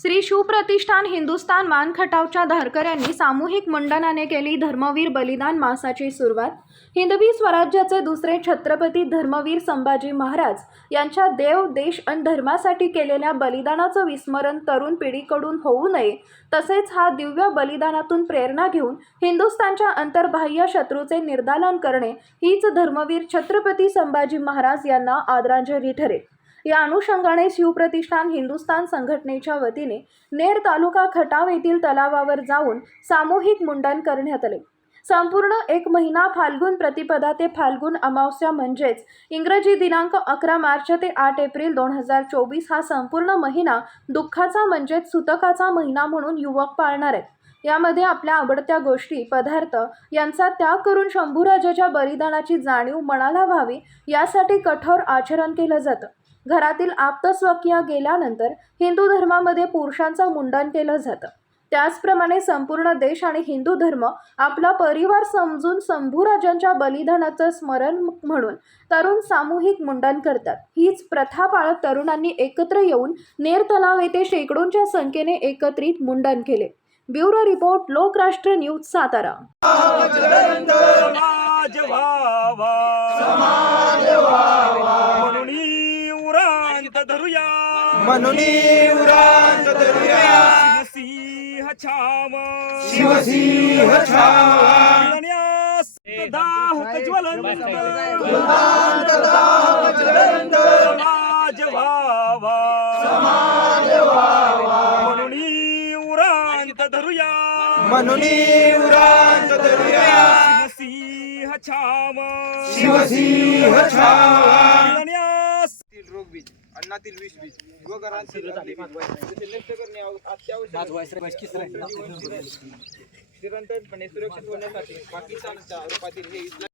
श्री शिवप्रतिष्ठान हिंदुस्थान मानखटावच्या धारकऱ्यांनी सामूहिक मुंडनाने केली धर्मवीर बलिदान मासाची सुरुवात. हिंदवी स्वराज्याचे दुसरे छत्रपती धर्मवीर संभाजी महाराज यांच्या देव देश आणि धर्मासाठी केलेल्या बलिदानाचं विस्मरण तरुण पिढीकडून होऊ नये तसेच हा दिव्य बलिदानातून प्रेरणा घेऊन हिंदुस्थानच्या अंतर्बाह्य शत्रूचे निर्दालन करणे हीच धर्मवीर छत्रपती संभाजी महाराज यांना आदरांजली ठरेल. या अनुषंगाने शिवप्रतिष्ठान हिंदुस्थान संघटनेच्या वतीने नेर तालुका खटाव येथील तलावावर जाऊन सामूहिक मुंडन करण्यात आले. संपूर्ण एक महिना फाल्गुन प्रतिपदा ते फाल्गुन अमावस्या म्हणजेच इंग्रजी दिनांक अकरा मार्च ते आठ एप्रिल दोन हजार चोवीस हा संपूर्ण महिना दुःखाचा म्हणजेच सुतकाचा महिना म्हणून युवक पाळणार आहेत. यामध्ये आपल्या आवडत्या गोष्टी पदार्थ यांचा त्याग करून शंभूराजाच्या बलिदानाची जाणीव मनाला व्हावी यासाठी कठोर आचरण केलं जातं. घरातील आप्तस्वकीय गेल्यानंतर हिंदू धर्मामध्ये पुरुषांचं मुंडन केलं जातं. त्याचप्रमाणे संपूर्ण देश आणि हिंदू धर्म आपला परिवार समजून शंभूराजांच्या बलिदानाचं स्मरण म्हणून तरुण सामूहिक मुंडन करतात. हीच प्रथा पाळत तरुणांनी एकत्र येऊन नेर तलाव येथे शेकडोंच्या संख्येने एकत्रित मुंडन केले. Bureau report Lokrashtra news Satara. धरूया म्हणून उरांत धरूया। शिवसिंह छाव। शिवसिंह छावा। दाहक ज्वलंत। समाज व्हावा समाज व्हावा म्हणून उरांत धरूया। म्हणून उरांत धरूया। शिवसिंह छाव। शिवसिंह छावा। अन्नातील विष बीज करणे अत्यावश्यक निरंतरपणे सुरक्षित होण्यासाठी पाकिस्तानच्या रूपातील हे इस्लाम